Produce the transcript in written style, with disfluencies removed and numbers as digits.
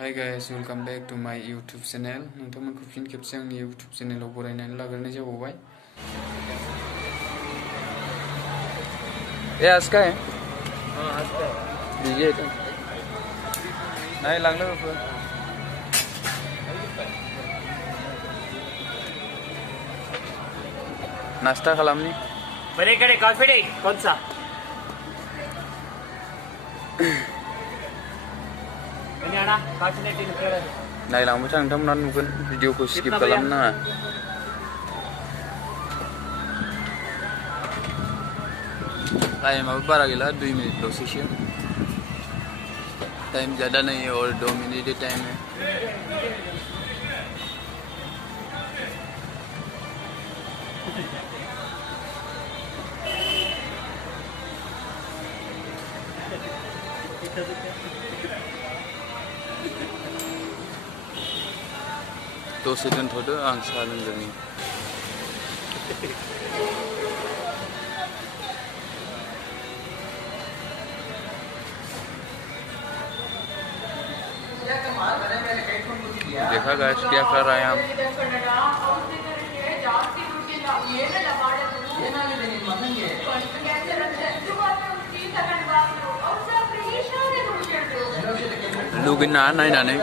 Hi guys, welcome back to my YouTube channel. नोंथांमोनखौ फिन खेबसे आंनि YouTube चेनेलाव बरायनानै लाग्रोनाय जाबावबाय। ए आजका है? हाँ आजका है। दीजिए तो। नहीं लांगलो ऊपर। नाश्ता खालामनी। बड़े करे कॉफी डे कौन सा? नायलांबाय था नोंथांमोना नुगोन भिडिअखौ स्किप खालामनो नाङा। टाइमाबो बारा गैला 2 मिनिटल'सैसो। टाइम ज़्यादा नहीं है और 2 मिनट ही टाइम है। दसे दोनथ'दो आं साहा लोंग्रोनि। देखा गाइस क्या कर रहा है हम। लुगैना नायनानै